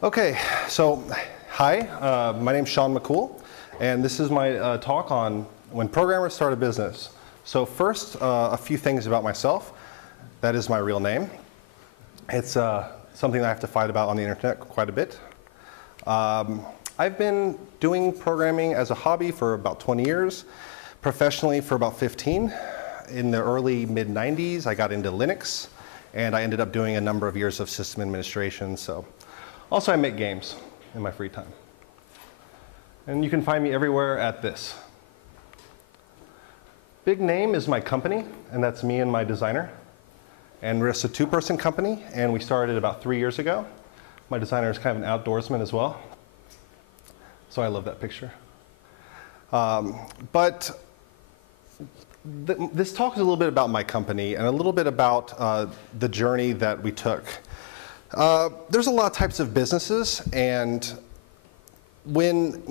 Okay, so hi, my name's Shawn McCool, and this is my talk on when programmers start a business. So first, a few things about myself. That is my real name. It's something that I have to fight about on the internet quite a bit. I've been doing programming as a hobby for about 20 years, professionally for about 15. In the early mid-90s, I got into Linux, and I ended up doing a number of years of system administration. So, also I make games in my free time. And you can find me everywhere at this. Big Name is my company, and that's me and my designer. And we're just a two-person company, and we started about 3 years ago. My designer is kind of an outdoorsman as well. So I love that picture. This talk is a little bit about my company and a little bit about the journey that we took. There's a lot of types of businesses, and when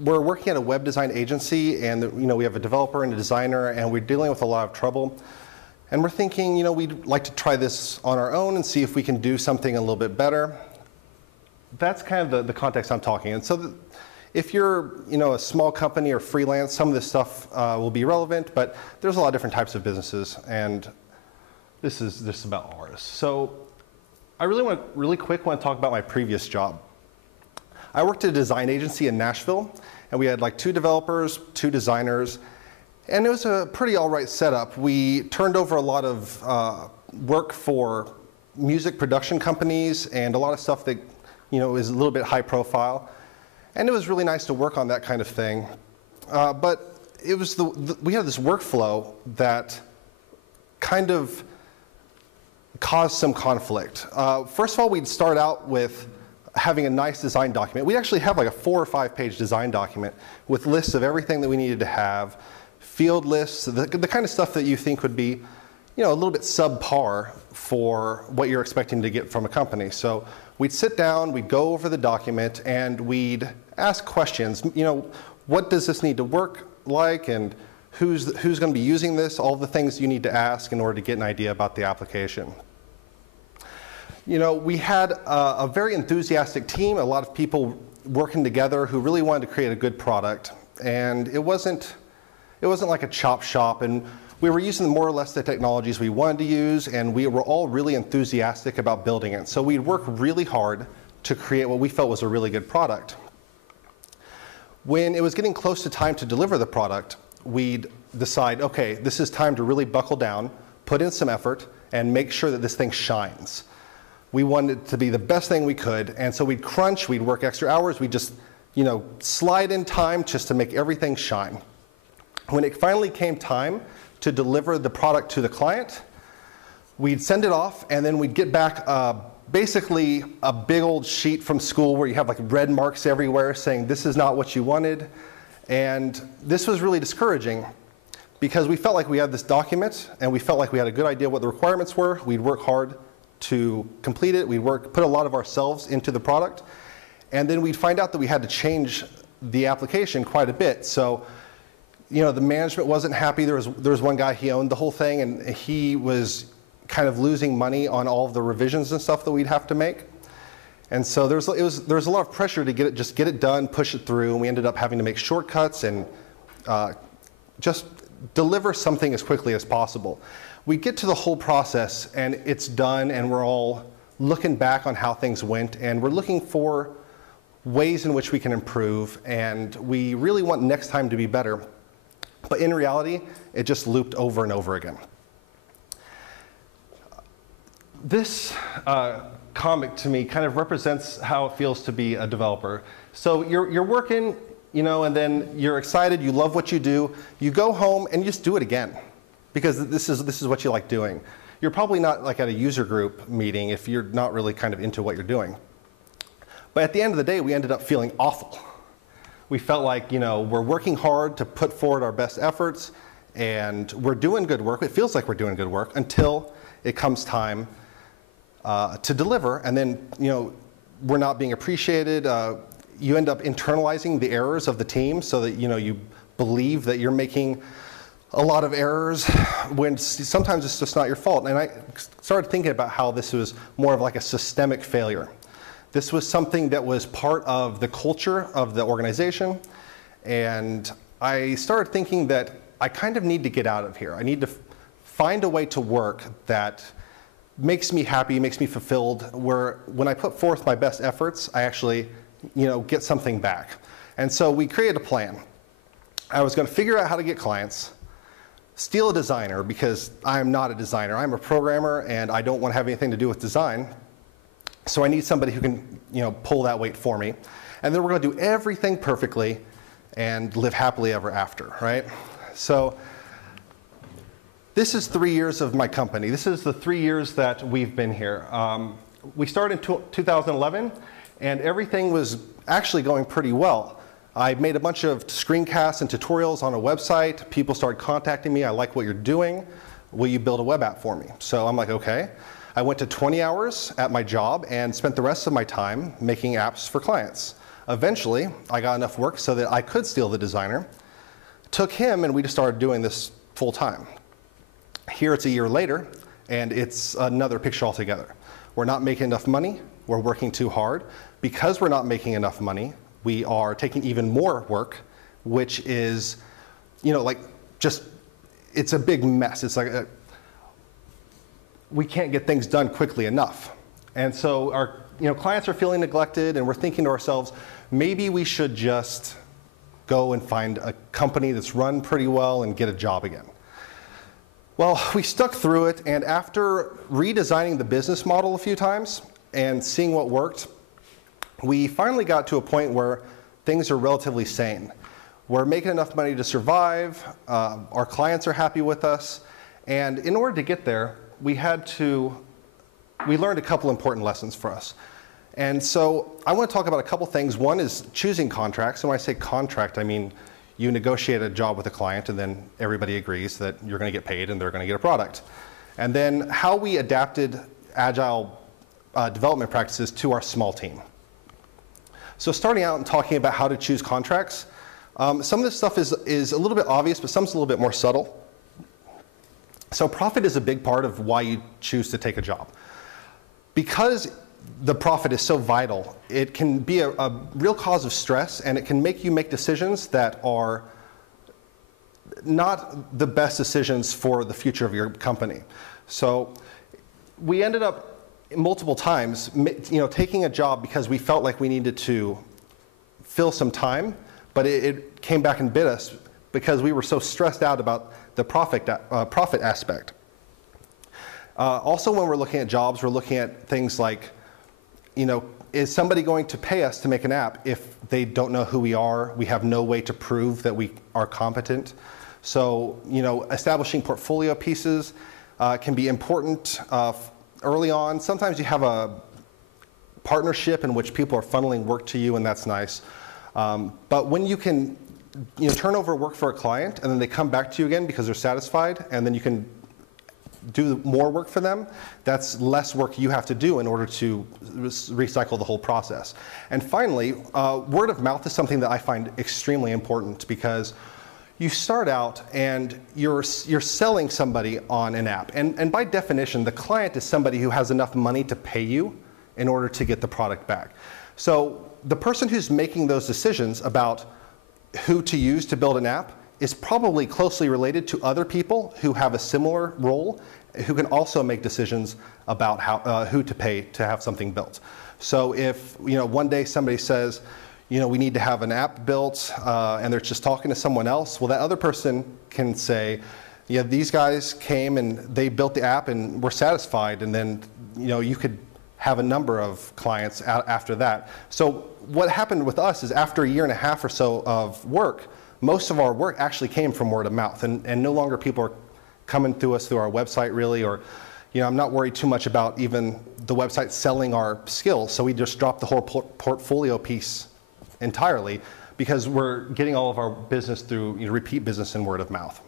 we're working at a web design agency, and we have a developer and a designer, and we're dealing with a lot of trouble, and we're thinking we'd like to try this on our own and see if we can do something a little bit better. That's kind of the context I'm talking in. So if you're a small company or freelance, some of this stuff will be relevant, but there's a lot of different types of businesses, and this is just about ours. So I really quick want to talk about my previous job. I worked at a design agency in Nashville, and we had like 2 developers, 2 designers, and it was a pretty all right setup. We turned over a lot of work for music production companies and a lot of stuff that is a little bit high profile, and it was really nice to work on that kind of thing. But it was we had this workflow that kind of caused some conflict. First of all, we'd start out with having a nice design document. We actually have like a 4 or 5 page design document with lists of everything that we needed to have, field lists, the kind of stuff that you think would be a little bit subpar for what you're expecting to get from a company. So we'd sit down, we'd go over the document, and we'd ask questions. What does this need to work like, and who's going to be using this, all the things you need to ask in order to get an idea about the application. We had a very enthusiastic team, a lot of people working together who really wanted to create a good product. And it wasn't like a chop shop, and we were using more or less the technologies we wanted to use, and we were all really enthusiastic about building it. So we'd work really hard to create what we felt was a really good product. When it was getting close to time to deliver the product, we'd decide, okay, this is time to really buckle down, put in some effort, and make sure that this thing shines. We wanted it to be the best thing we could, and so we'd crunch, we'd work extra hours, we'd just slide in time just to make everything shine. When it finally came time to deliver the product to the client, we'd send it off, and then we'd get back basically a big old sheet from school where you have like red marks everywhere saying this is not what you wanted. And this was really discouraging because we felt like we had this document, and we felt like we had a good idea what the requirements were. We'd work hard to complete it. We'd put a lot of ourselves into the product, and then we'd find out that we had to change the application quite a bit. So the management wasn't happy. There was one guy, he owned the whole thing, and he was kind of losing money on all of the revisions and stuff that we'd have to make. And so there was a lot of pressure to get it done, push it through, and we ended up having to make shortcuts and just deliver something as quickly as possible. We get to the whole process, and it's done, and we're all looking back on how things went, and we're looking for ways in which we can improve, and we really want next time to be better. But in reality, it just looped over and over again. This comic to me kind of represents how it feels to be a developer. So you're working, and then you're excited, you love what you do, you go home and you just do it again because this is what you like doing. You're probably not like at a user group meeting if you're not really kind of into what you're doing. But at the end of the day, we ended up feeling awful. We felt like, we're working hard to put forward our best efforts, and we're doing good work. It feels like we're doing good work until it comes time to deliver, and then, we're not being appreciated. You end up internalizing the errors of the team so that, you believe that you're making a lot of errors when sometimes it's just not your fault. And I started thinking about how this was more of like a systemic failure. This was something that was part of the culture of the organization, and I started thinking that I kind of need to get out of here. I need to find a way to work that makes me happy, makes me fulfilled, where when I put forth my best efforts, I actually, get something back. And so we created a plan. I was going to figure out how to get clients, steal a designer, because I'm not a designer. I'm a programmer, and I don't want to have anything to do with design. So I need somebody who can, pull that weight for me. And then we're going to do everything perfectly and live happily ever after, right? So this is 3 years of my company. This is the 3 years that we've been here. We started in 2011, and everything was actually going pretty well. I made a bunch of screencasts and tutorials on a website. People started contacting me. I like what you're doing. Will you build a web app for me? So I'm like, okay. I went to 20 hours at my job and spent the rest of my time making apps for clients. Eventually, I got enough work so that I could steal the designer. Took him, and we just started doing this full time. Here it's a year later, and it's another picture altogether. We're not making enough money. We're working too hard. Because we're not making enough money, we are taking even more work, which is, it's a big mess. It's like we can't get things done quickly enough. And so our clients are feeling neglected, and we're thinking to ourselves, maybe we should just go and find a company that's run pretty well and get a job again. Well, we stuck through it, and after redesigning the business model a few times and seeing what worked, we finally got to a point where things are relatively sane. We're making enough money to survive, our clients are happy with us, and in order to get there, we learned a couple important lessons for us. And so I want to talk about a couple things. One is choosing contracts, and when I say contract, I mean you negotiate a job with a client, and then everybody agrees that you're going to get paid and they're going to get a product. And then how we adapted agile development practices to our small team. So starting out and talking about how to choose contracts, some of this stuff is a little bit obvious, but some's a little bit more subtle. So profit is a big part of why you choose to take a job. Because the profit is so vital, it can be a real cause of stress, and it can make you make decisions that are not the best decisions for the future of your company. So we ended up multiple times, taking a job because we felt like we needed to fill some time, but it came back and bit us because we were so stressed out about the profit aspect. Also, when we're looking at jobs, we're looking at things like, is somebody going to pay us to make an app if they don't know who we are? We have no way to prove that we are competent. So, establishing portfolio pieces can be important early on. Sometimes you have a partnership in which people are funneling work to you, and that's nice. But when you can turn over work for a client, and then they come back to you again because they're satisfied, and then you can do more work for them, that's less work you have to do in order to recycle the whole process. And finally, word of mouth is something that I find extremely important, because you start out and you're selling somebody on an app. And by definition, the client is somebody who has enough money to pay you in order to get the product back. So the person who's making those decisions about who to use to build an app is probably closely related to other people who have a similar role, who can also make decisions about who to pay to have something built. So if one day somebody says, we need to have an app built, and they're just talking to someone else, well, that other person can say, yeah, these guys came and they built the app and we're satisfied, and then you could have a number of clients after that. So what happened with us is, after a year and a half or so of work, most of our work actually came from word of mouth, and no longer people are coming through us through our website, really, or I'm not worried too much about even the website selling our skills. So we just dropped the whole portfolio piece entirely, because we're getting all of our business through repeat business and word of mouth.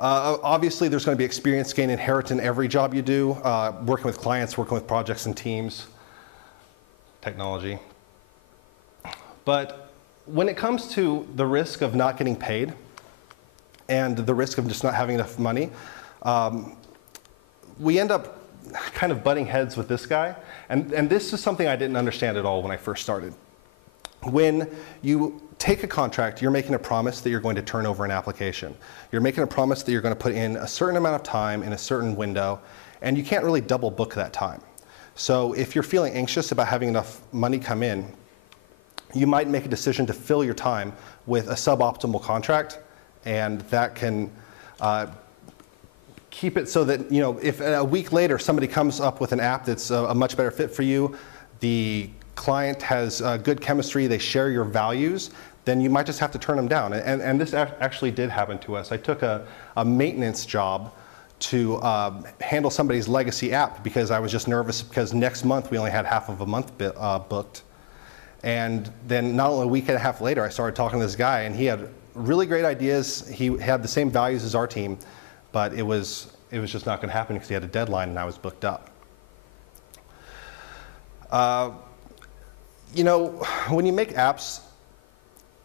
Obviously, there's going to be experience gain inherent in every job you do, working with clients, working with projects and teams, technology. But when it comes to the risk of not getting paid and the risk of just not having enough money, we end up kind of butting heads with this guy. And this is something I didn't understand at all when I first started. When you take a contract, you're making a promise that you're going to turn over an application. You're making a promise that you're going to put in a certain amount of time in a certain window, and you can't really double book that time. So if you're feeling anxious about having enough money come in, you might make a decision to fill your time with a suboptimal contract, and that can keep it so that, you know, if a week later somebody comes up with an app that's a much better fit for you, the client has good chemistry, they share your values, then you might just have to turn them down. And this actually did happen to us. I took a maintenance job to handle somebody's legacy app because I was just nervous because next month we only had half of a month booked. And then not only a week and a half later, I started talking to this guy, and he had really great ideas. He had the same values as our team, but it was just not going to happen because he had a deadline and I was booked up. You know, when you make apps,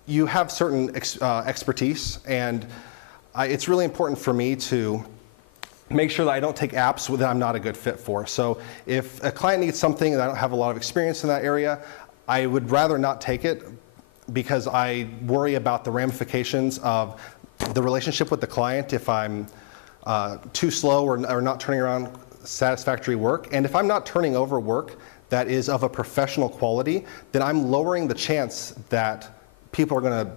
you have certain expertise, and it's really important for me to make sure that I don't take apps that I'm not a good fit for. So if a client needs something and I don't have a lot of experience in that area, I would rather not take it because I worry about the ramifications of the relationship with the client if I'm too slow or not turning around satisfactory work. And if I'm not turning over work that is of a professional quality, then I'm lowering the chance that people are going to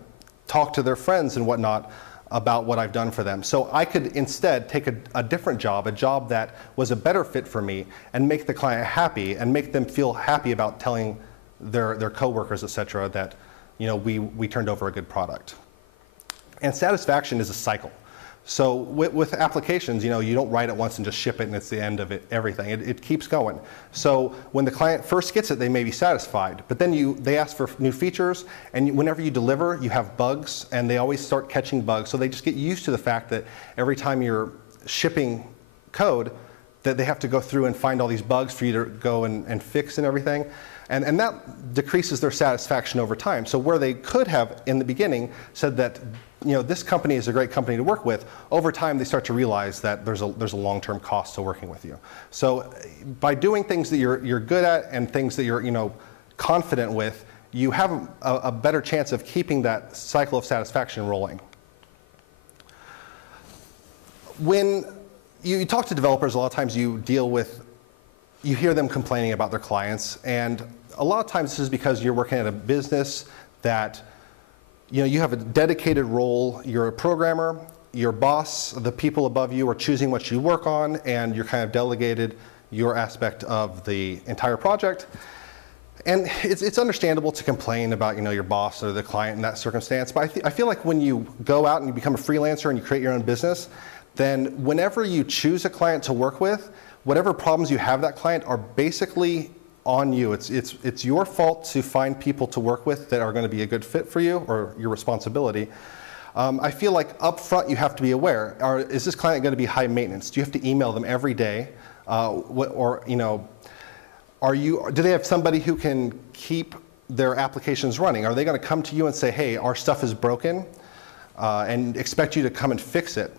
talk to their friends and whatnot about what I've done for them. So I could instead take a different job, a job that was a better fit for me, and make the client happy and make them feel happy about telling their coworkers, et cetera, that, you know, we turned over a good product. And satisfaction is a cycle. So with applications, you know, you don't write it once and just ship it and it's the end of it, everything. It keeps going. So when the client first gets it, they may be satisfied, but then they ask for new features, and whenever you deliver, you have bugs, and they always start catching bugs. So they just get used to the fact that every time you're shipping code, that they have to go through and find all these bugs for you to go and fix and everything. And that decreases their satisfaction over time. So where they could have, in the beginning, said that, you know, this company is a great company to work with, over time they start to realize that there's a long-term cost to working with you. So by doing things that you're good at and things that you're, you know, confident with, you have a better chance of keeping that cycle of satisfaction rolling. When you talk to developers, a lot of times you hear them complaining about their clients, and a lot of times this is because you're working at a business that, you know, you have a dedicated role, you're a programmer, your boss, the people above you are choosing what you work on, and you're kind of delegated your aspect of the entire project. And it's understandable to complain about, you know, your boss or the client in that circumstance, but I feel like when you go out and you become a freelancer and you create your own business, then whenever you choose a client to work with, whatever problems you have that client are basically on you. It's your fault to find people to work with that are going to be a good fit for you, or your responsibility. I feel like up front you have to be aware. Is this client going to be high maintenance? Do you have to email them every day? Or, you know, do they have somebody who can keep their applications running? Are they going to come to you and say, hey, our stuff is broken, and expect you to come and fix it?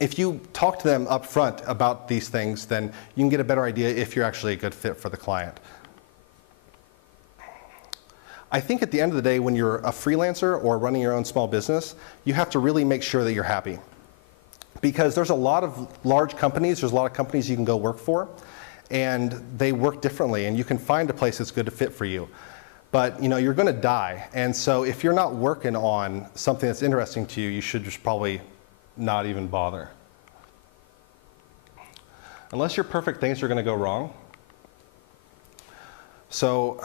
If you talk to them up front about these things, then you can get a better idea if you're actually a good fit for the client. I think at the end of the day, when you're a freelancer or running your own small business, you have to really make sure that you're happy. Because there's a lot of large companies, there's a lot of companies you can go work for, and they work differently, and you can find a place that's good to fit for you. But, you know, you're going to die, and so if you're not working on something that's interesting to you, you should just probably not even bother. Unless you're perfect, things are going to go wrong. So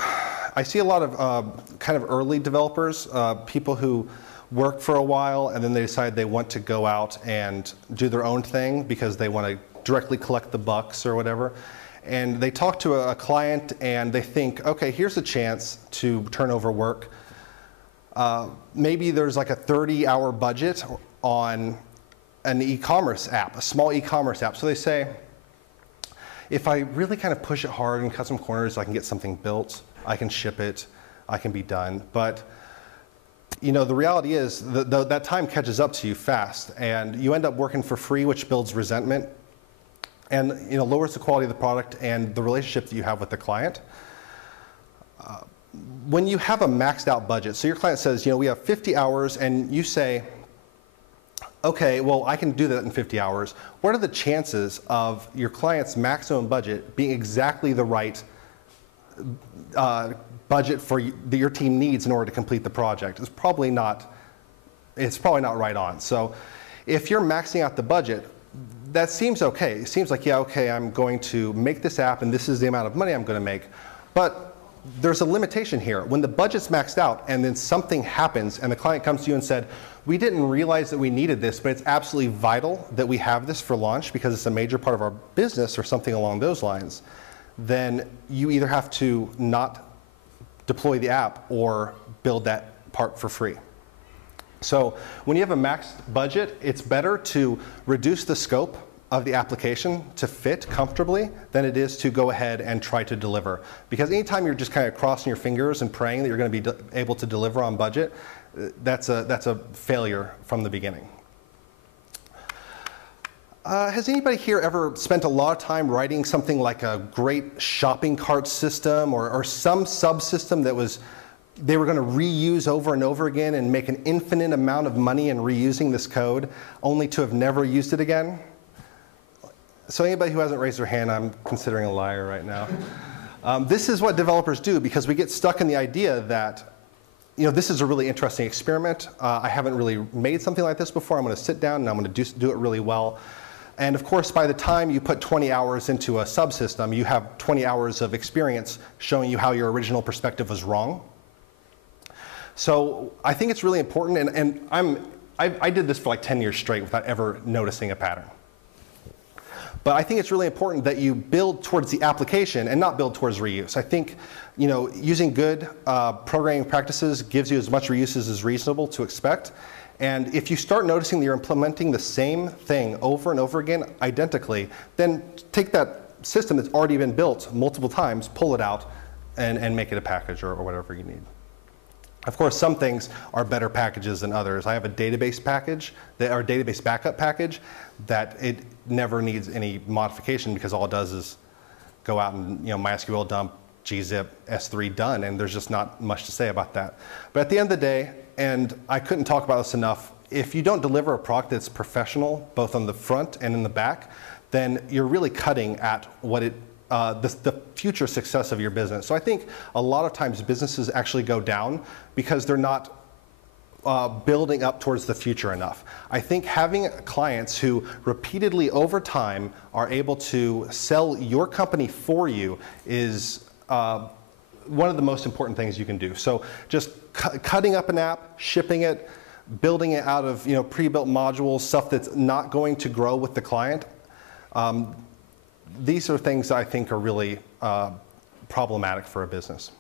I see a lot of kind of early developers, people who work for a while and then they decide they want to go out and do their own thing because they want to directly collect the bucks or whatever. And they talk to a client and they think, okay, here's a chance to turn over work. Maybe there's like a 30-hour budget on an e-commerce app, a small e-commerce app. So they say, if I really kind of push it hard and cut some corners, I can get something built, I can ship it, I can be done. But, you know, the reality is that time catches up to you fast, and you end up working for free, which builds resentment. and lowers the quality of the product and the relationship that you have with the client. When you have a maxed out budget, so your client says, we have 50 hours, and you say, okay, well, I can do that in 50 hours. What are the chances of your client's maximum budget being exactly the right budget that your team needs in order to complete the project? It's probably not right on. So if you're maxing out the budget, that seems okay. It seems like, yeah, okay, I'm going to make this app, and this is the amount of money I'm going to make. But there's a limitation here. When the budget's maxed out and then something happens and the client comes to you and said, we didn't realize that we needed this, but it's absolutely vital that we have this for launch because it's a major part of our business or something along those lines, then you either have to not deploy the app or build that part for free. So when you have a maxed budget, it's better to reduce the scope of the application to fit comfortably than it is to go ahead and try to deliver. Because anytime you're just kind of crossing your fingers and praying that you're going to be able to deliver on budget, that's a failure from the beginning. Has anybody here ever spent a lot of time writing something like a great shopping cart system or some subsystem that they were going to reuse over and over again and make an infinite amount of money in reusing this code only to have never used it again? So anybody who hasn't raised their hand, I'm considering a liar right now. This is what developers do because we get stuck in the idea that this is a really interesting experiment. I haven't really made something like this before. I'm going to sit down and I'm going to do it really well. And of course, by the time you put 20 hours into a subsystem, you have 20 hours of experience showing you how your original perspective was wrong. So I think it's really important, and I did this for like 10 years straight without ever noticing a pattern. But I think it's really important that you build towards the application and not build towards reuse. I think using good programming practices gives you as much reuse as is reasonable to expect. And if you start noticing that you're implementing the same thing over and over again identically, then take that system that's already been built multiple times, pull it out, and make it a package or whatever you need. Of course, some things are better packages than others. I have a database package, or database backup package, that it never needs any modification because all it does is go out and MySQL dump, gzip, S3 done, and there's just not much to say about that. But at the end of the day, and I couldn't talk about this enough, if you don't deliver a product that's professional, both on the front and in the back, then you're really cutting at what the future success of your business. So I think a lot of times businesses actually go down because they're not building up towards the future enough. I think having clients who repeatedly over time are able to sell your company for you is one of the most important things you can do. So just cutting up an app, shipping it, building it out of pre-built modules, stuff that's not going to grow with the client. These are things I think are really problematic for a business.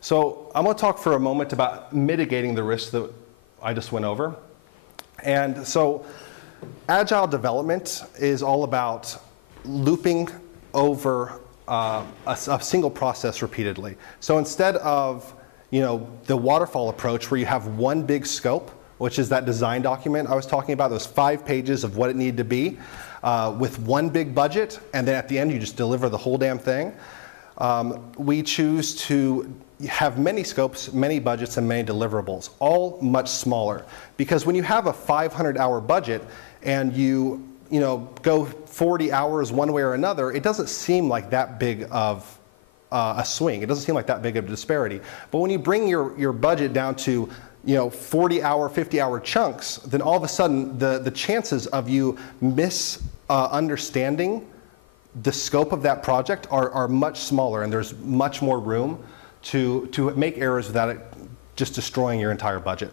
So I'm going to talk for a moment about mitigating the risks that I just went over. And so agile development is all about looping over a single process repeatedly. So instead of the waterfall approach where you have one big scope, which is that design document I was talking about, those 5 pages of what it needed to be, with one big budget, and then at the end you just deliver the whole damn thing. We choose to have many scopes, many budgets, and many deliverables, all much smaller. Because when you have a 500-hour budget and you go 40 hours one way or another, it doesn't seem like that big of a swing. It doesn't seem like that big of a disparity. But when you bring your budget down to 40-hour, 50-hour chunks, then all of a sudden the chances of you misunderstanding the scope of that project are much smaller, and there's much more room to make errors without it just destroying your entire budget.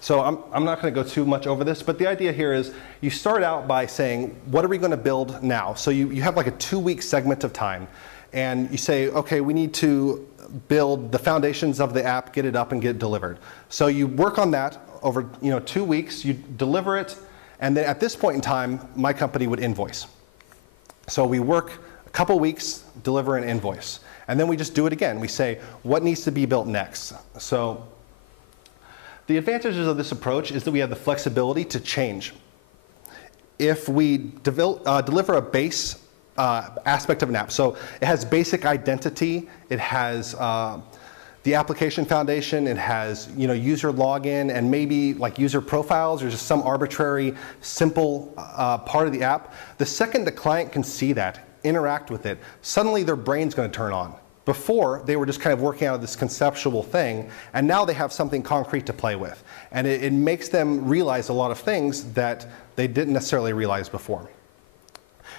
So I'm not going to go too much over this, but the idea here is you start out by saying, what are we going to build now? So you have like a 2-week segment of time, and you say, okay, we need to build the foundations of the app, get it up, and get it delivered. So you work on that over 2 weeks, you deliver it, and then at this point in time, my company would invoice. So we work a couple weeks, deliver an invoice. And then we just do it again. We say, what needs to be built next? So the advantages of this approach is that we have the flexibility to change. if we deliver a base aspect of an app, so it has basic identity, it has the application foundation, it has user login and maybe like user profiles or just some arbitrary simple part of the app. The second the client can see that, interact with it, suddenly their brain's going to turn on. Before, they were just kind of working out of this conceptual thing, and now they have something concrete to play with. And it makes them realize a lot of things that they didn't necessarily realize before.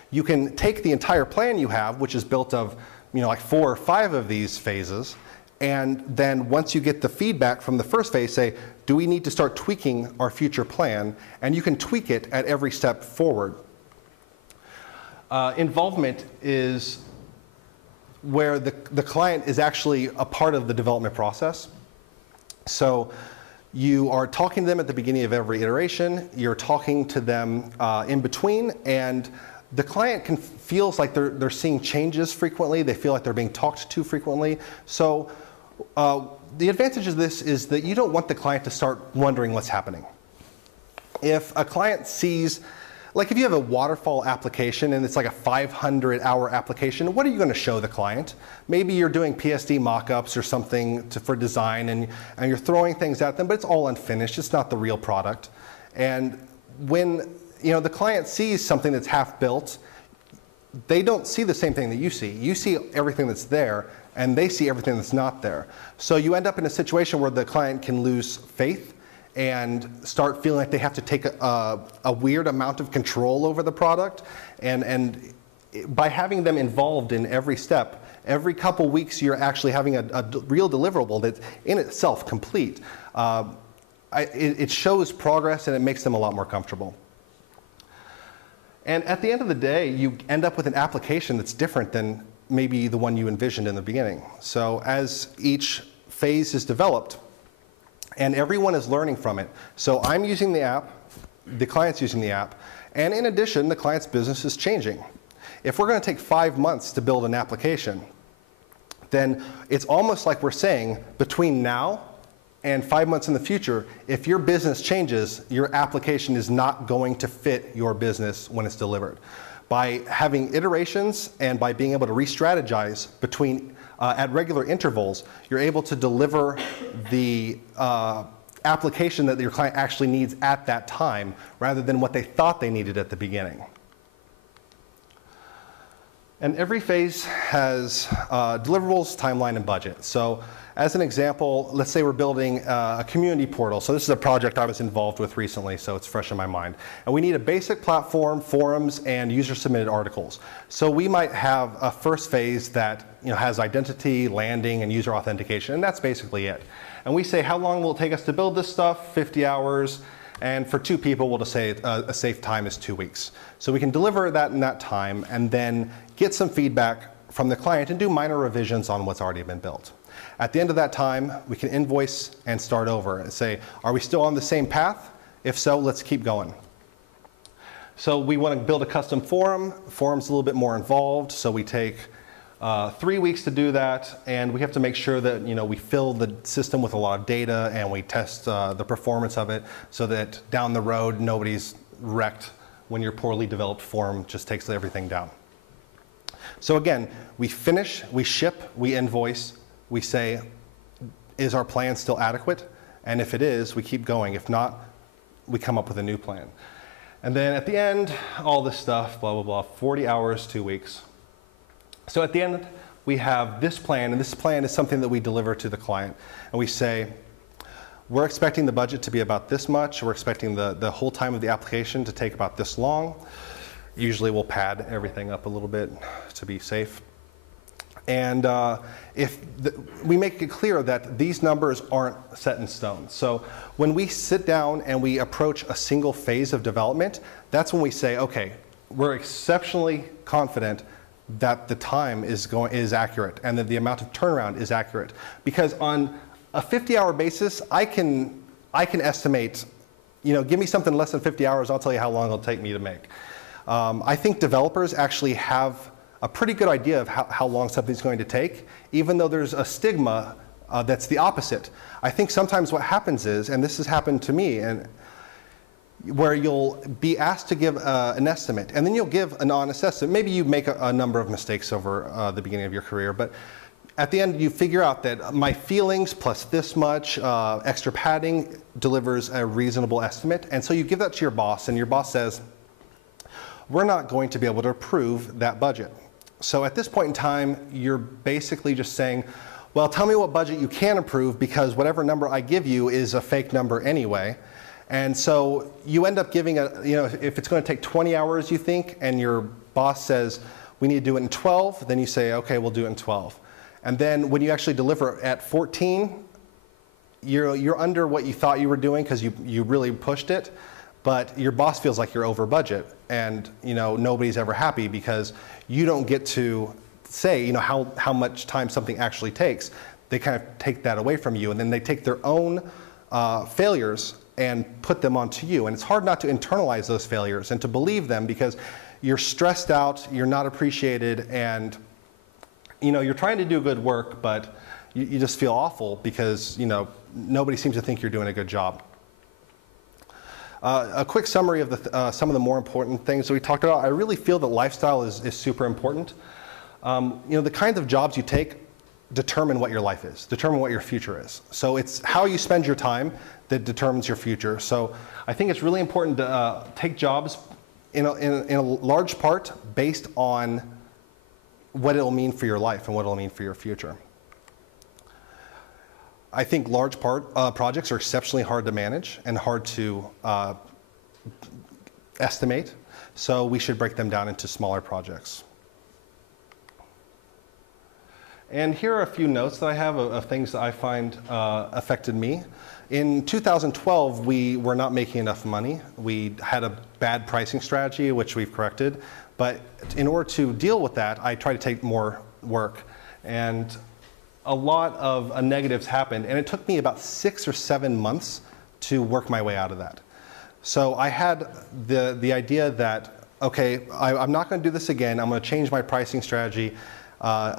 You can take the entire plan you have, which is built of like 4 or 5 of these phases, and then once you get the feedback from the first phase, say, do we need to start tweaking our future plan? And you can tweak it at every step forward. Involvement is where the client is actually a part of the development process. So you are talking to them at the beginning of every iteration, you're talking to them in between, and the client feels like they're seeing changes frequently, they feel like they're being talked to frequently. So the advantage of this is that you don't want the client to start wondering what's happening. If a client sees, like if you have a waterfall application and it's like a 500-hour application, what are you going to show the client? Maybe you're doing PSD mock-ups or something for design and you're throwing things at them, but it's all unfinished. It's not the real product. And when the client sees something that's half-built, they don't see the same thing that you see. You see everything that's there, and they see everything that's not there. So you end up in a situation where the client can lose faith and start feeling like they have to take a weird amount of control over the product. And by having them involved in every step, every couple weeks you're actually having a real deliverable that's in itself complete. It shows progress and it makes them a lot more comfortable. And at the end of the day, you end up with an application that's different than maybe the one you envisioned in the beginning. So as each phase is developed, and everyone is learning from it. So I'm using the app, the client's using the app, and in addition, the client's business is changing. If we're going to take 5 months to build an application, then it's almost like we're saying between now and 5 months in the future, if your business changes, your application is not going to fit your business when it's delivered. By having iterations and by being able to re-strategize between at regular intervals, you're able to deliver the application that your client actually needs at that time, rather than what they thought they needed at the beginning. And every phase has deliverables, timeline, and budget. So as an example, let's say we're building a community portal. So this is a project I was involved with recently, so it's fresh in my mind. And we need a basic platform, forums, and user-submitted articles. So we might have a first phase that has identity, landing, and user authentication, and that's basically it. And we say, how long will it take us to build this stuff? 50 hours. And for 2 people, we'll just say a safe time is 2 weeks. So we can deliver that in that time and then get some feedback from the client and do minor revisions on what's already been built. At the end of that time, we can invoice and start over and say, are we still on the same path? If so, let's keep going. So we want to build a custom forum. Forum's a little bit more involved, so we take 3 weeks to do that, and we have to make sure that we fill the system with a lot of data and we test the performance of it so that down the road nobody's wrecked when your poorly developed forum just takes everything down. So again, we finish, we ship, we invoice, we say, is our plan still adequate? And if it is, we keep going. If not, we come up with a new plan. And then at the end, all this stuff, blah, blah, blah, 40 hours, 2 weeks. So at the end, we have this plan, and this plan is something that we deliver to the client. And we say, we're expecting the budget to be about this much. We're expecting the whole time of the application to take about this long. Usually we'll pad everything up a little bit to be safe. And we make it clear that these numbers aren't set in stone. So when we sit down and we approach a single phase of development, that's when we say, okay, we're exceptionally confident that the time is accurate and that the amount of turnaround is accurate. Because on a 50-hour basis, I can estimate, give me something less than 50 hours, I'll tell you how long it'll take me to make. I think developers actually have a pretty good idea of how long something's going to take, even though there's a stigma that's the opposite. I think sometimes what happens is, and this has happened to me, and where you'll be asked to give an estimate, and then you'll give an honest estimate. Maybe you make a number of mistakes over the beginning of your career, but at the end you figure out that my feelings plus this much extra padding delivers a reasonable estimate, and so you give that to your boss, and your boss says, we're not going to be able to approve that budget. So at this point in time, you're basically just saying, well, tell me what budget you can approve, because whatever number I give you is a fake number anyway. And so you end up giving if it's going to take 20 hours, you think, and your boss says, we need to do it in 12, then you say, okay, we'll do it in 12. And then when you actually deliver at 14, you're under what you thought you were doing because you really pushed it, but your boss feels like you're over budget, and nobody's ever happy because you don't get to say how much time something actually takes. They kind of take that away from you, and then they take their own failures and put them onto you. And it's hard not to internalize those failures and to believe them, because you're stressed out, you're not appreciated, and you're trying to do good work, but you just feel awful because nobody seems to think you're doing a good job. A quick summary of some of the more important things that we talked about. I really feel that lifestyle is super important. The kinds of jobs you take determine what your life is, determine what your future is. So it's how you spend your time that determines your future. So I think it's really important to take jobs in a large part based on what it'll mean for your life and what it'll mean for your future. I think large projects are exceptionally hard to manage and hard to estimate, so we should break them down into smaller projects. And here are a few notes that I have of things that I find affected me. In 2012, we were not making enough money. We had a bad pricing strategy, which we've corrected. But in order to deal with that, I tried to take more work. And a lot of negatives happened. And it took me about 6 or 7 months to work my way out of that. So I had the idea that, okay, I'm not going to do this again. I'm going to change my pricing strategy,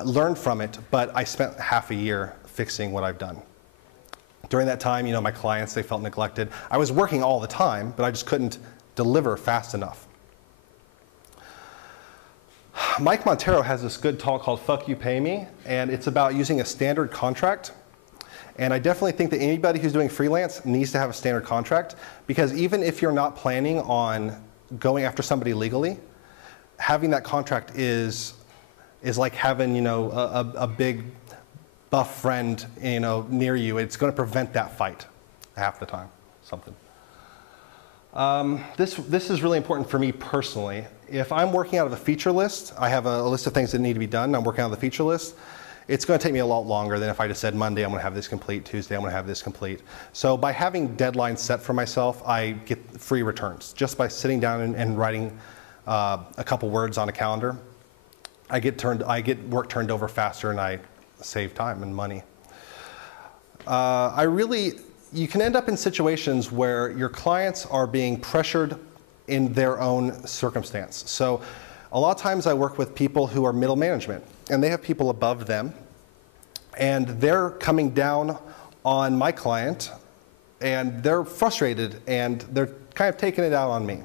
learn from it. But I spent half a year fixing what I've done. During that time, my clients, they felt neglected. I was working all the time, but I just couldn't deliver fast enough. Mike Montero has this good talk called Fuck You Pay Me, and it's about using a standard contract. And I definitely think that anybody who's doing freelance needs to have a standard contract, because even if you're not planning on going after somebody legally, having that contract is like having a big buff friend near you. It's going to prevent that fight half the time. Something. This is really important for me personally. If I'm working out of a feature list, I have a list of things that need to be done. I'm working out of the feature list. It's going to take me a lot longer than if I just said Monday I'm going to have this complete, Tuesday I'm going to have this complete. So by having deadlines set for myself, I get free returns. Just by sitting down and writing a couple words on a calendar, I get work turned over faster, and I save time and money. You can end up in situations where your clients are being pressured in their own circumstance. So a lot of times I work with people who are middle management, and they have people above them, and they're coming down on my client, and they're frustrated, and they're kind of taking it out on me.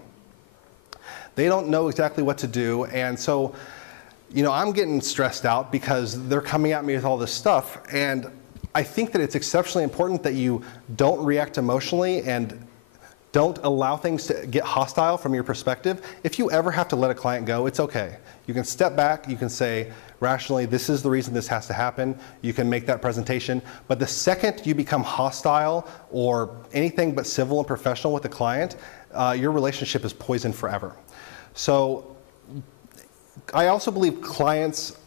They don't know exactly what to do, and so I'm getting stressed out because they're coming at me with all this stuff, and I think that it's exceptionally important that you don't react emotionally and don't allow things to get hostile from your perspective. If you ever have to let a client go, it's okay. You can step back, you can say rationally, this is the reason this has to happen. You can make that presentation. But the second you become hostile or anything but civil and professional with the client, your relationship is poisoned forever. So I also believe clients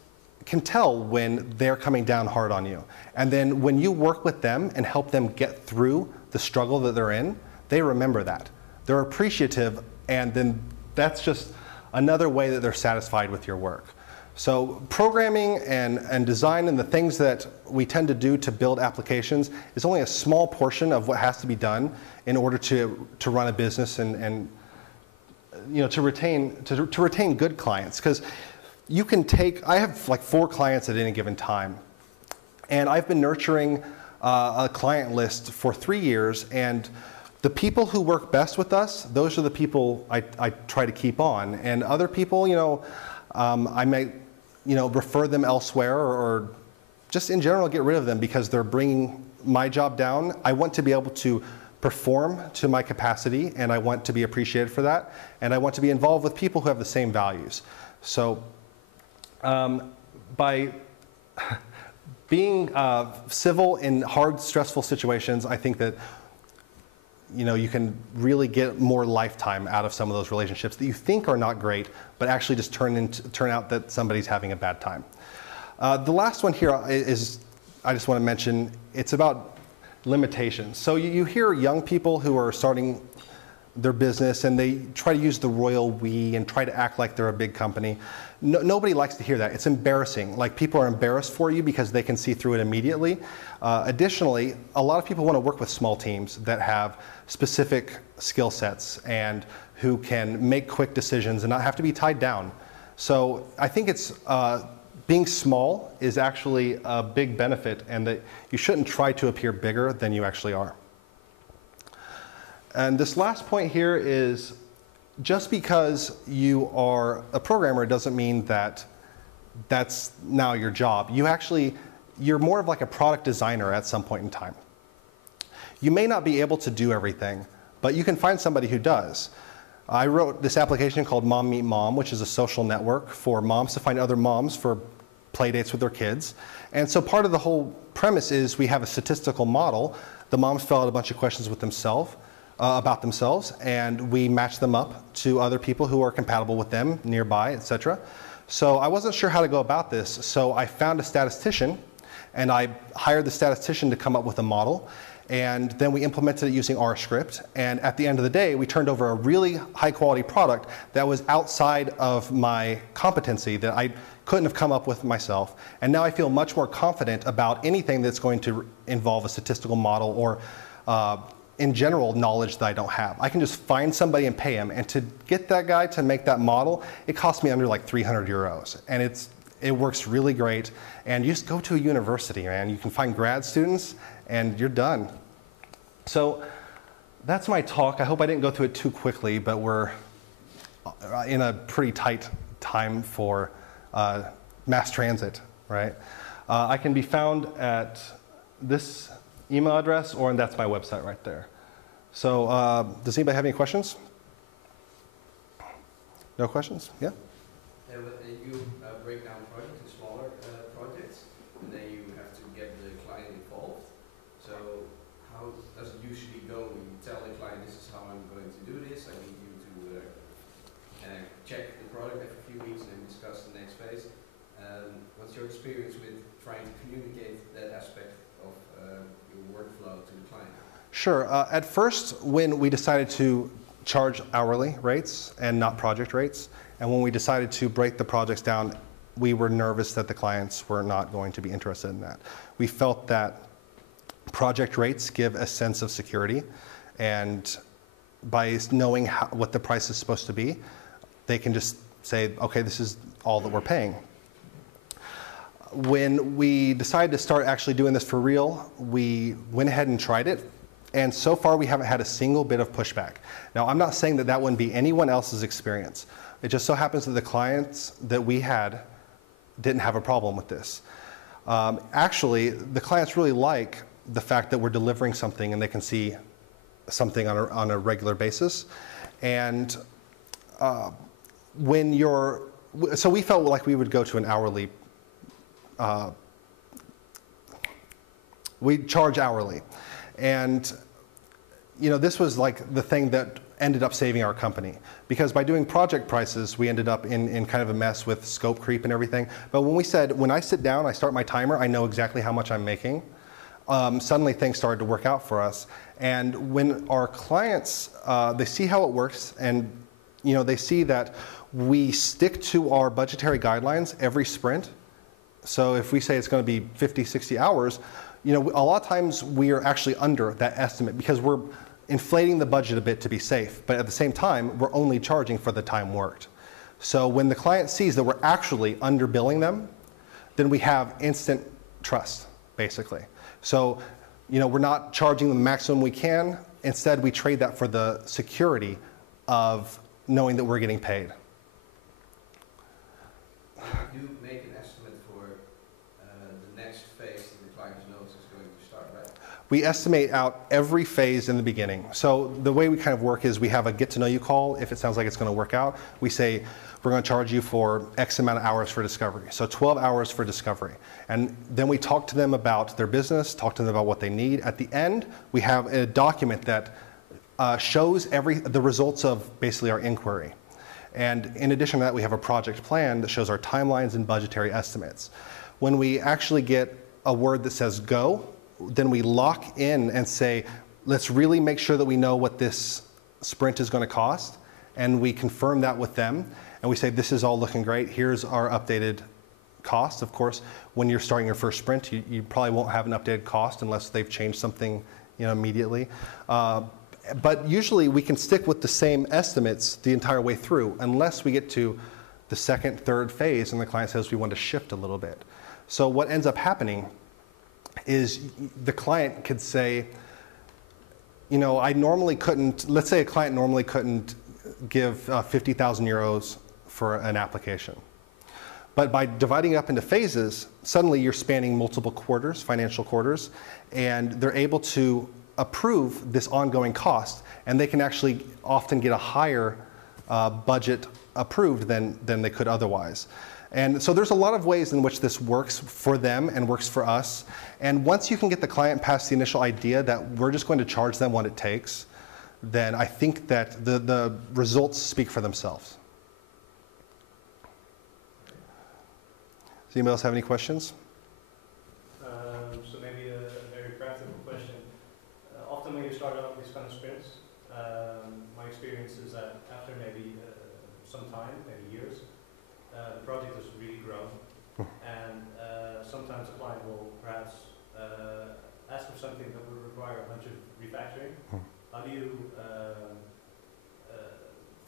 can tell when they're coming down hard on you. And then when you work with them and help them get through the struggle that they're in, they remember that. They're appreciative, and then that's just another way that they're satisfied with your work. So programming and design and the things that we tend to do to build applications is only a small portion of what has to be done in order to run a business and to retain good clients. Because you can I have like 4 clients at any given time, and I've been nurturing a client list for 3 years, and The people who work best with us, those are the people I try to keep on. And other people, I may, refer them elsewhere or just in general get rid of them because they're bringing my job down. I want to be able to perform to my capacity, and I want to be appreciated for that, and I want to be involved with people who have the same values. So by being civil in hard, stressful situations, I think that you can really get more lifetime out of some of those relationships that you think are not great, but actually just turn out that somebody's having a bad time. The last one here is, I just want to mention, it's about limitations. So you hear young people who are starting their business and they try to use the royal we and try to act like they're a big company. Nobody likes to hear that. It's embarrassing. Like, people are embarrassed for you because they can see through it immediately. Additionally, a lot of people want to work with small teams that have specific skill sets and who can make quick decisions and not have to be tied down. So I think it's being small is actually a big benefit, and that you shouldn't try to appear bigger than you actually are. And this last point here is, just because you are a programmer doesn't mean that that's now your job. You're more of like a product designer at some point in time. You may not be able to do everything, but you can find somebody who does. I wrote this application called Mom Meet Mom, which is a social network for moms to find other moms for play dates with their kids. And so part of the whole premise is we have a statistical model. The moms fill out a bunch of questions with themselves, about themselves, and we match them up to other people who are compatible with them nearby, etc. So I wasn't sure how to go about this, so I found a statistician, and I hired the statistician to come up with a model, and then we implemented it using R script, and at the end of the day, we turned over a really high quality product that was outside of my competency, that I couldn't have come up with myself. And now I feel much more confident about anything that's going to involve a statistical model or in general knowledge that I don't have. I can just find somebody and pay him, and to get that guy to make that model, it cost me under like 300 euros, and it works really great. And you just go to a university, man. You can find grad students, and you're done. So that's my talk. I hope I didn't go through it too quickly, but we're in a pretty tight time for mass transit, right? I can be found at this email address, and that's my website right there. So does anybody have any questions? No questions? Yeah? You break down projects into smaller projects, and then you have to get the client involved. So how does it usually go when you tell the client, this is how I'm going to do this, I need you to check the product every few weeks and then discuss the next phase. What's your experience with trying to communicate that aspect of your workflow to the client? Sure. At first, when we decided to charge hourly rates and not project rates, and when we decided to break the projects down, we were nervous that the clients were not going to be interested in that. We felt that project rates give a sense of security, and by knowing what the price is supposed to be, they can just say, okay, this is all that we're paying. When we decided to start actually doing this for real, we went ahead and tried it, and so far we haven't had a single bit of pushback. Now, I'm not saying that that wouldn't be anyone else's experience. It just so happens that the clients that we had didn't have a problem with this. Actually, the clients really like the fact that we're delivering something and they can see something on a regular basis. And so we felt like we would go to an hourly, we charge hourly. And this was like the thing that ended up saving our company, because by doing project prices, we ended up in kind of a mess with scope creep and everything. But when we said, when I sit down, I start my timer, I know exactly how much I'm making, suddenly things started to work out for us. And when our clients, they see how it works, and they see that we stick to our budgetary guidelines every sprint. So if we say it's going to be 50, 60 hours, a lot of times we are actually under that estimate because we're inflating the budget a bit to be safe, but at the same time, we're only charging for the time worked. So when the client sees that we're actually underbilling them, then we have instant trust, basically. So, we're not charging the maximum we can, instead we trade that for the security of knowing that we're getting paid. You do make an estimate for the next phase that the client knows is going to start, right? We estimate out every phase in the beginning. So the way we kind of work is we have a get to know you call. If it sounds like it's going to work out, we say we're going to charge you for X amount of hours for discovery. So 12 hours for discovery. And then we talk to them about their business, talk to them about what they need. At the end, we have a document that shows the results of basically our inquiry. And in addition to that, we have a project plan that shows our timelines and budgetary estimates. When we actually get a word that says go, then we lock in and say, let's really make sure that we know what this sprint is going to cost. And we confirm that with them. And we say, this is all looking great. Here's our updated cost. Of course, when you're starting your first sprint, you probably won't have an updated cost unless they've changed something, immediately. But usually we can stick with the same estimates the entire way through, unless we get to the second, third phase and the client says we want to shift a little bit. So what ends up happening is the client could say, I normally couldn't, let's say a client normally couldn't give 50,000 euros for an application. But by dividing up into phases, suddenly you're spanning multiple quarters, financial quarters, and they're able to approve this ongoing cost, and they can actually often get a higher budget approved than they could otherwise. And so there's a lot of ways in which this works for them and works for us. And once you can get the client past the initial idea that we're just going to charge them what it takes, then I think that the results speak for themselves. Does anybody else have any questions? So maybe a very practical question. Often when you start out these kind of sprints, my experience is that after maybe some time, maybe years, the project has really grown, and sometimes the client will perhaps ask for something that will require a bunch of refactoring. How do you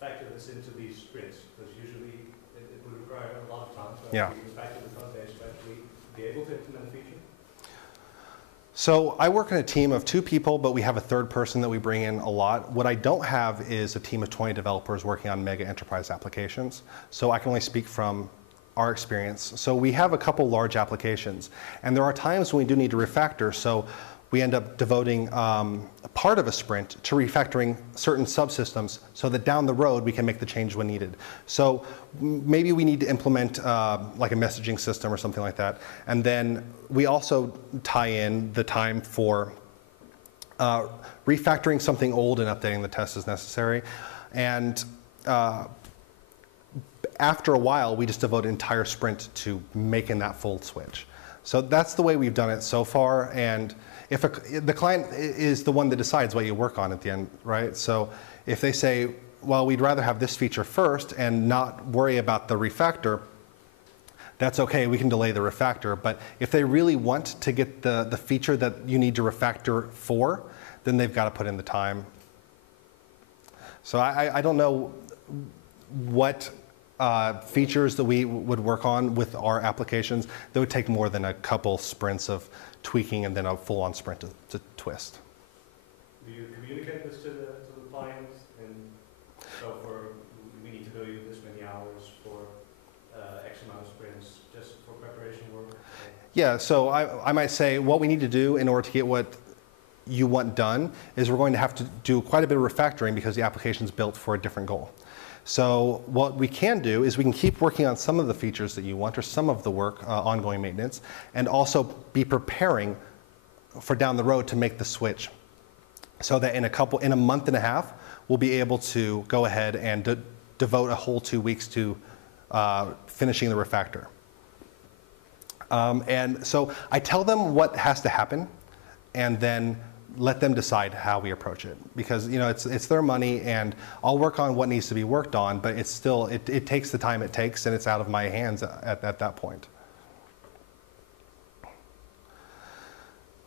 factor this into these sprints? Because usually it would require a lot of time. So Yeah. you refactor the code base to actually be able to implement a feature. So I work in a team of 2 people, but we have a third person that we bring in a lot. What I don't have is a team of 20 developers working on mega enterprise applications. So I can only speak from our experience. So we have a couple large applications, and there are times when we do need to refactor. So we end up devoting a part of a sprint to refactoring certain subsystems so that down the road we can make the change when needed. So maybe we need to implement like a messaging system or something like that. And then we also tie in the time for refactoring something old and updating the test as necessary. And after a while, we just devote an entire sprint to making that full switch. So that's the way we've done it so far. And if the client is the one that decides what you work on at the end, right? So if they say, well, we'd rather have this feature first and not worry about the refactor, that's okay, we can delay the refactor. But if they really want to get the feature that you need to refactor for, then they've got to put in the time. So I don't know what features that we would work on with our applications that would take more than a couple sprints of tweaking and then a full-on sprint to twist. Do you communicate this to the client? And so we need to bill you this many hours for X amount of sprints just for preparation work? Yeah, so I might say what we need to do in order to get what you want done is we're going to have to do quite a bit of refactoring because the application is built for a different goal. So what we can do is we can keep working on some of the features that you want or some of the work, ongoing maintenance, and also be preparing for down the road to make the switch. So that in a month and a half, we'll be able to go ahead and devote a whole 2 weeks to finishing the refactor. And so I tell them what has to happen and then let them decide how we approach it, because it's their money and I'll work on what needs to be worked on, but it's still it takes the time it takes and it's out of my hands at that point.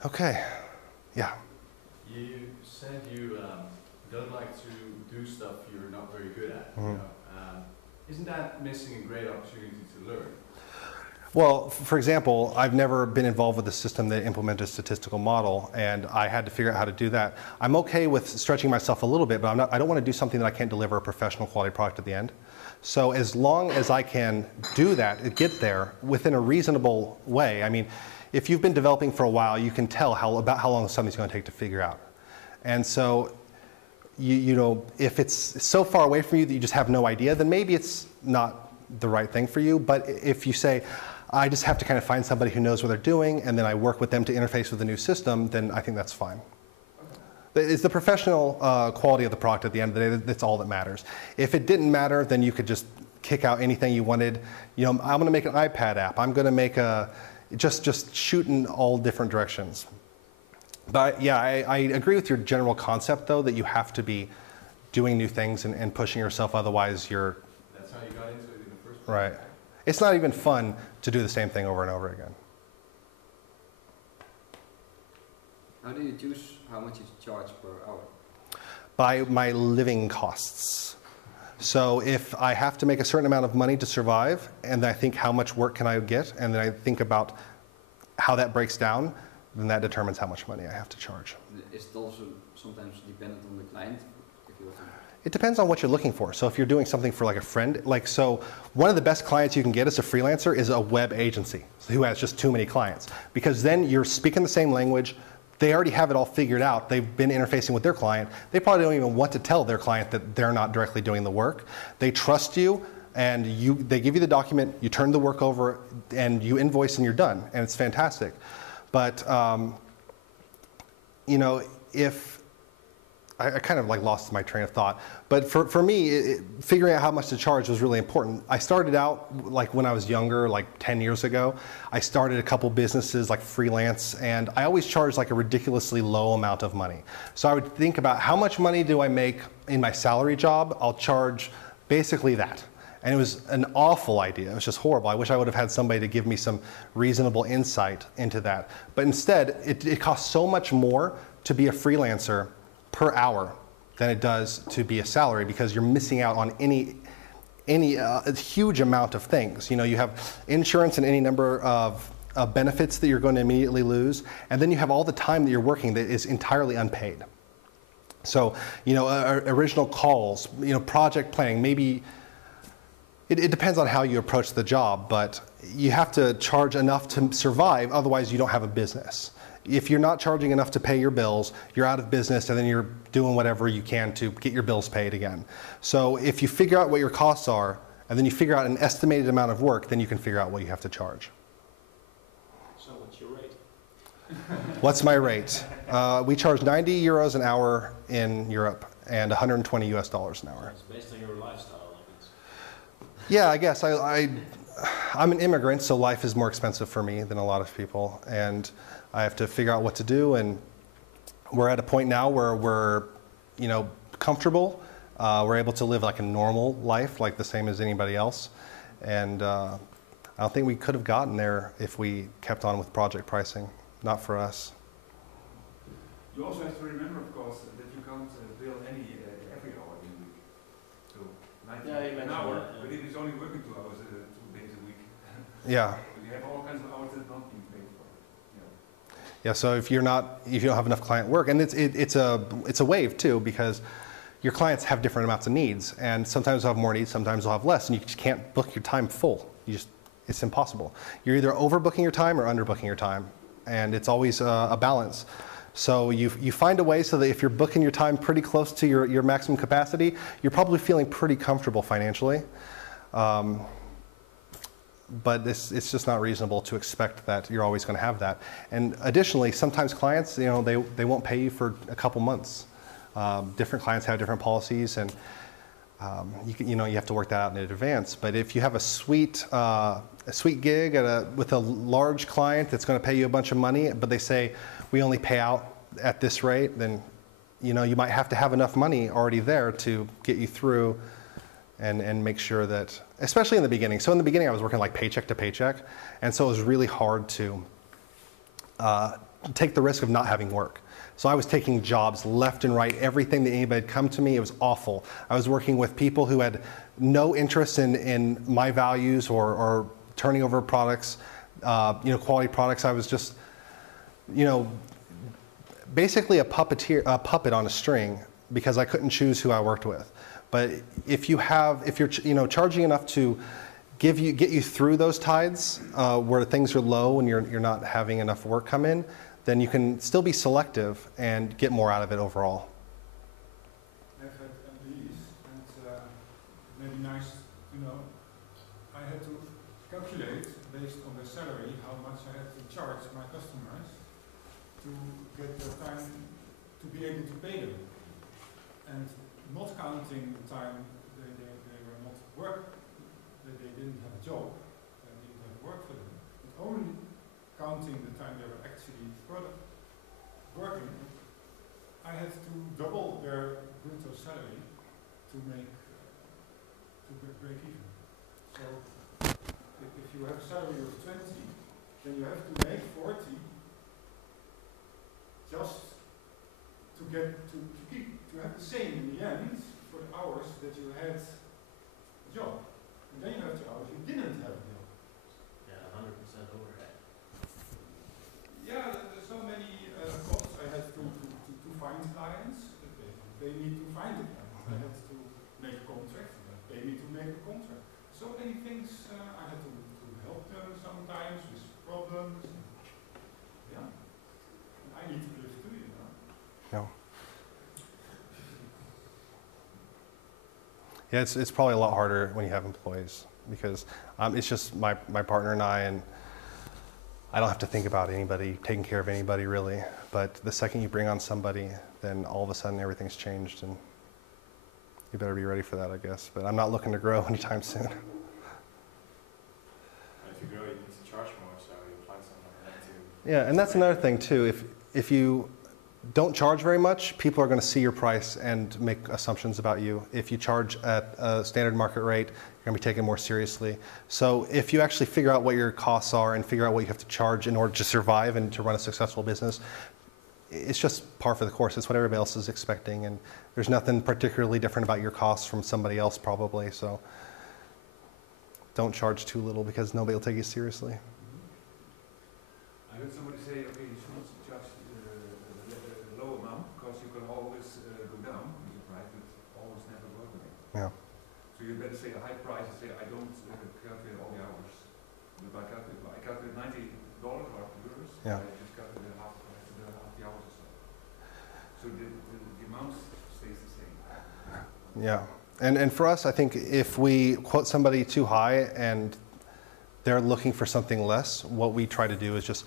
Okay, yeah. You said you don't like to do stuff you're not very good at. Mm-hmm. Isn't that missing a great opportunity to learn? Well, for example, I've never been involved with a system that implemented a statistical model, and I had to figure out how to do that. I'm okay with stretching myself a little bit, but I don't want to do something that I can't deliver a professional quality product at the end. So as long as I can do that, get there within a reasonable way. I mean, if you've been developing for a while, you can tell about how long something's going to take to figure out. And so, you know, if it's so far away from you that you just have no idea, then maybe it's not the right thing for you. But if you say, I just have to kind of find somebody who knows what they're doing, and then I work with them to interface with the new system, then I think that's fine. It's the professional quality of the product at the end of the day that's all that matters. If it didn't matter, then you could just kick out anything you wanted. You know, I'm going to make an iPad app. I'm going to make just shoot in all different directions. But yeah, I agree with your general concept, though, that you have to be doing new things and pushing yourself. Otherwise, you're... That's how you got into it in the first place. Right. It's not even fun to do the same thing over and over again. How do you choose how much you charge per hour? By my living costs. So if I have to make a certain amount of money to survive, and I think how much work can I get, and then I think about how that breaks down, then that determines how much money I have to charge. Is it also sometimes dependent on the client? If you want to... It depends on what you're looking for. So if you're doing something for like a friend, so one of the best clients you can get as a freelancer is a web agency who has just too many clients. Because then you're speaking the same language, they already have it all figured out, they've been interfacing with their client, they probably don't even want to tell their client that they're not directly doing the work. They trust you, and they give you the document, you turn the work over, and you invoice and you're done, and it's fantastic. But, you know, if, I kind of like lost my train of thought, but for me, figuring out how much to charge was really important. I started out like when I was younger, like 10 years ago. I started a couple businesses like freelance, and I always charged like a ridiculously low amount of money. So I would think about how much money do I make in my salary job? I'll charge basically that. And it was an awful idea. It was just horrible. I wish I would have had somebody to give me some reasonable insight into that. But instead, it costs so much more to be a freelancer per hour than it does to be a salary, because you're missing out on any huge amount of things. You know, you have insurance and any number of benefits that you're going to immediately lose, and then you have all the time that you're working that is entirely unpaid. So, you know, original calls, you know, project planning, maybe it depends on how you approach the job, but you have to charge enough to survive, otherwise you don't have a business. If you're not charging enough to pay your bills, you're out of business, and then you're doing whatever you can to get your bills paid again. So if you figure out what your costs are, and then you figure out an estimated amount of work, then you can figure out what you have to charge. So what's your rate? What's my rate? We charge 90 euros an hour in Europe and 120 US dollars an hour. It's based on your lifestyle, I guess. Yeah, I guess. I'm an immigrant, so life is more expensive for me than a lot of people, and I have to figure out what to do, and we're at a point now where we're, you know, comfortable. We're able to live like a normal life, like the same as anybody else, and I don't think we could have gotten there if we kept on with project pricing. Not for us. You also have to remember, of course, that you can't bill every hour in a week. So 90 an hour, but if it's only working 2 hours, 2 days a week. Yeah. But you have all kinds of hours that not being paid for. Yeah, so if you don't have enough client work, and it's a wave too, because your clients have different amounts of needs, and sometimes they'll have more needs, sometimes they'll have less, and you just can't book your time full. It's impossible. You're either overbooking your time or underbooking your time, and it's always a balance. So you find a way so that if you're booking your time pretty close to your maximum capacity, you're probably feeling pretty comfortable financially. But it's just not reasonable to expect that you're always going to have that. And additionally, sometimes clients, you know, they won't pay you for a couple months. Different clients have different policies, and you have to work that out in advance. But if you have a sweet gig with a large client that's going to pay you a bunch of money, but they say we only pay out at this rate, then you might have to have enough money already there to get you through and make sure that, especially in the beginning. So in the beginning, I was working like paycheck to paycheck, and so it was really hard to take the risk of not having work. So I was taking jobs left and right, everything that anybody had come to me, it was awful. I was working with people who had no interest in my values or turning over products, quality products. I was just, basically a puppet on a string because I couldn't choose who I worked with. But if you're charging enough to get you through those tides where things are low and you're not having enough work come in, then you can still be selective and get more out of it overall. I've had employees, and maybe nice to know. I had to calculate based on their salary how much I had to charge my customers to get the time to be able to pay them, and not counting the time they were not that they didn't have a job, and didn't have work for them, but only counting the time they were actually working. I had to double their brutto salary to break even. So if you have a salary of 20, then you have to make 40 just to have the same in the end for the hours that you had a job. And then you have the hours you didn't have a job. Yeah, 100% overhead. Yeah, there's so many costs. I had to find clients. They need to find a client. I had to make a contract. They need to make a contract. So many things I had to help them sometimes with problems. Yeah. And I need to live too, Yeah. Yeah, it's probably a lot harder when you have employees because it's just my partner and I don't have to think about anybody, taking care of anybody really. But the second you bring on somebody, then all of a sudden everything's changed, and you better be ready for that, I guess. But I'm not looking to grow anytime soon. If you grow, you need to charge more, so you'll find someone like to. Yeah, and that's another thing too. If you don't charge very much, people are going to see your price and make assumptions about you. If you charge at a standard market rate, you're going to be taken more seriously. So if you actually figure out what your costs are and figure out what you have to charge in order to survive and to run a successful business, it's just par for the course. It's what everybody else is expecting, and there's nothing particularly different about your costs from somebody else probably. So don't charge too little because nobody will take you seriously. I heard somebody say, okay, you shouldn't charge a low amount because you can always go down with the price, but always never go again. Yeah. So you better say a high price and say, I don't calculate all the hours. But I calculate $90 or euros. Yeah. I just calculate half the hours or so. So the amount stays the same. Yeah. And for us, I think if we quote somebody too high and they're looking for something less, what we try to do is just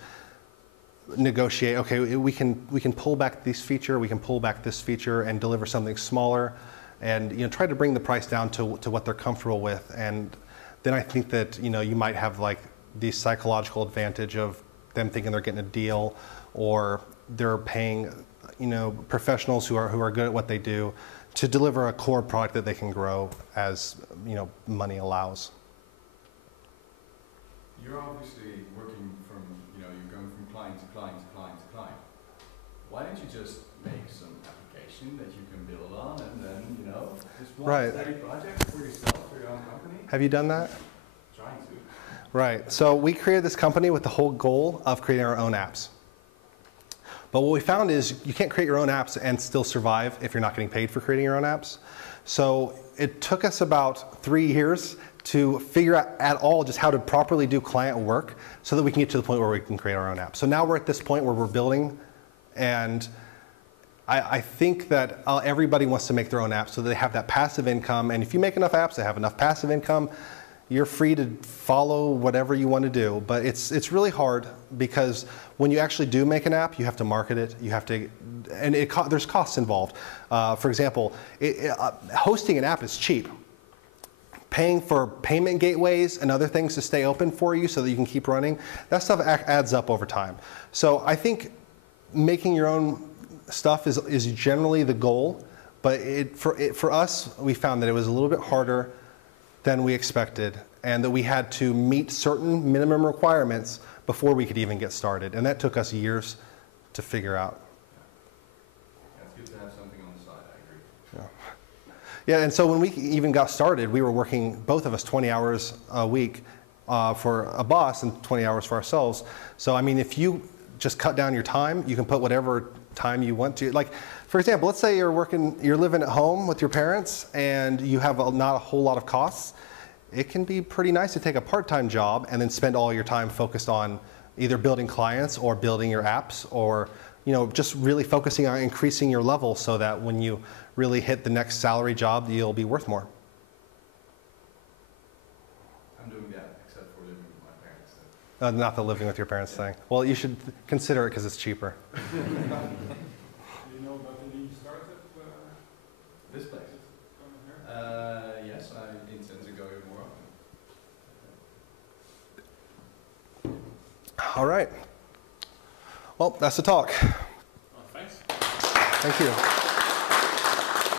negotiate. Okay, we can pull back this feature, we can pull back this feature, and deliver something smaller, and try to bring the price down to what they're comfortable with. And then I think that you might have like the psychological advantage of them thinking they're getting a deal, or they're paying professionals who are good at what they do to deliver a core product that they can grow as money allows. You're obviously working from, you're going from client to client to client to client. Why don't you just make some application that you can build on and then, just one steady project for yourself, for your own company? Have you done that? Trying to. Right. So we created this company with the whole goal of creating our own apps. But what we found is you can't create your own apps and still survive if you're not getting paid for creating your own apps. So it took us about 3 years to figure out at all just how to properly do client work so that we can get to the point where we can create our own app. So now we're at this point where we're building, and I think that everybody wants to make their own app so that they have that passive income. And if you make enough apps that have enough passive income, you're free to follow whatever you want to do. But it's really hard because when you actually do make an app, you have to market it. You have to, and there's costs involved. For example, hosting an app is cheap. Paying for payment gateways and other things to stay open for you so that you can keep running, that stuff adds up over time. So I think making your own stuff is generally the goal, but for us, we found that it was a little bit harder than we expected, and that we had to meet certain minimum requirements before we could even get started, and that took us years to figure out. Yeah, it's good to have something on the side, I agree. Yeah, and so when we even got started, we were working, both of us, 20 hours a week, for a boss and 20 hours for ourselves. So, I mean, if you just cut down your time, you can put whatever time you want to. Like, for example, let's say you're living at home with your parents and you have not a whole lot of costs. It can be pretty nice to take a part-time job and then spend all your time focused on either building clients or building your apps, or just really focusing on increasing your level so that when you really hit the next salary job, you'll be worth more. I'm doing that, except for living with my parents. So. Not the living with your parents thing. Well, you should consider it because it's cheaper. Do you know about the lean startup? This place? Coming here? Yes, I intend to go here more often. All right. Well, that's the talk. Thanks. Thank you.